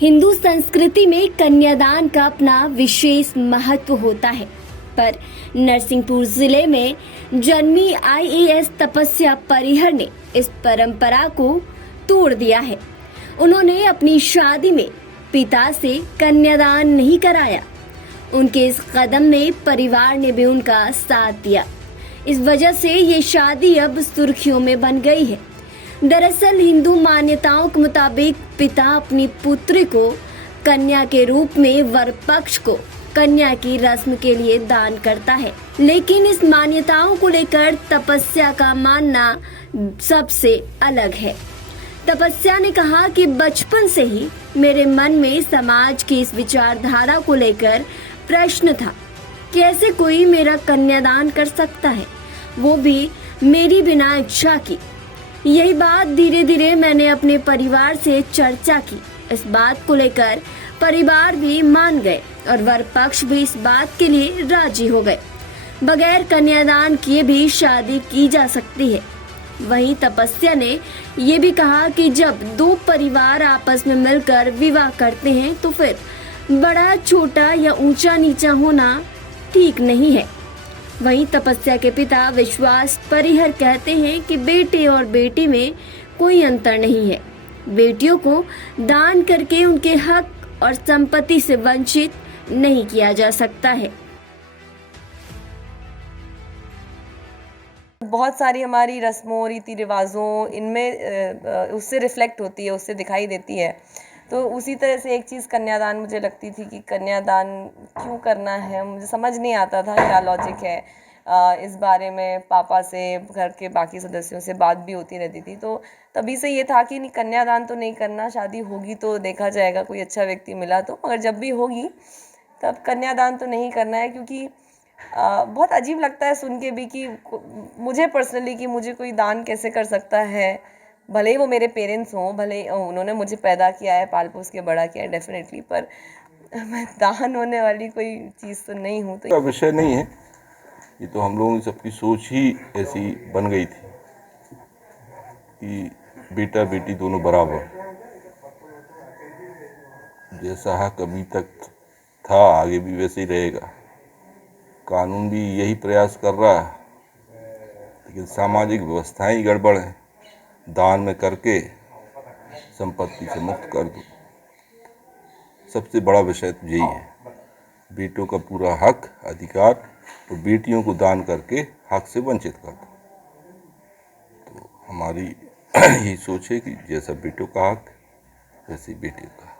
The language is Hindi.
हिंदू संस्कृति में कन्यादान का अपना विशेष महत्व होता है, पर नरसिंहपुर जिले में जन्मी आईएएस तपस्या परिहर ने इस परंपरा को तोड़ दिया है। उन्होंने अपनी शादी में पिता से कन्यादान नहीं कराया। उनके इस कदम में परिवार ने भी उनका साथ दिया। इस वजह से ये शादी अब सुर्खियों में बन गई है। दरअसल हिंदू मान्यताओं के मुताबिक पिता अपनी पुत्री को कन्या के रूप में वर पक्ष को कन्या की रस्म के लिए दान करता है, लेकिन इस मान्यताओं को लेकर तपस्या का मानना सबसे अलग है। तपस्या ने कहा कि बचपन से ही मेरे मन में समाज की इस विचारधारा को लेकर प्रश्न था कि ऐसे कोई मेरा कन्यादान कर सकता है, वो भी मेरी बिना इच्छा की। यही बात धीरे धीरे मैंने अपने परिवार से चर्चा की। इस बात को लेकर परिवार भी मान गए और वर पक्ष भी इस बात के लिए राजी हो गए। बगैर कन्यादान किए भी शादी की जा सकती है। वहीं तपस्या ने ये भी कहा कि जब दो परिवार आपस में मिलकर विवाह करते हैं तो फिर बड़ा छोटा या ऊंचा नीचा होना ठीक नहीं है। वहीं तपस्या के पिता विश्वास परिहर कहते हैं कि बेटे और बेटी में कोई अंतर नहीं है। बेटियों को दान करके उनके हक और संपत्ति से वंचित नहीं किया जा सकता है। बहुत सारी हमारी रस्मों रीति रिवाजों इनमें उससे रिफ्लेक्ट होती है, उससे दिखाई देती है। तो उसी तरह से एक चीज़ कन्यादान मुझे लगती थी कि कन्यादान क्यों करना है, मुझे समझ नहीं आता था क्या लॉजिक है। इस बारे में पापा से, घर के बाकी सदस्यों से बात भी होती रहती थी। तो तभी से ये था कि नहीं, कन्यादान तो नहीं करना, शादी होगी तो देखा जाएगा, कोई अच्छा व्यक्ति मिला तो, मगर जब भी होगी तब कन्यादान तो नहीं करना है। क्योंकि बहुत अजीब लगता है सुन के भी कि मुझे पर्सनली कि मुझे कोई दान कैसे कर सकता है। भले ही वो मेरे पेरेंट्स हों, भले उन्होंने मुझे पैदा किया है, पाल पोस के बड़ा किया है डेफिनेटली, पर मैं दान होने वाली कोई चीज़ तो नहीं हूँ। तो विषय नहीं है, ये तो हम लोगों की सबकी सोच ही ऐसी बन गई थी कि बेटा बेटी दोनों बराबर, जैसा हक अभी तक था आगे भी वैसे ही रहेगा। कानून भी यही प्रयास कर रहा है, लेकिन सामाजिक व्यवस्थाएं ही गड़बड़ हैं। दान में करके संपत्ति से मुक्त कर दो। सबसे बड़ा विषय तो यही है, बेटों का पूरा हक अधिकार और बेटियों को दान करके हक से वंचित कर दो। तो हमारी यही सोच है कि जैसा बेटों का हक वैसे बेटियों का।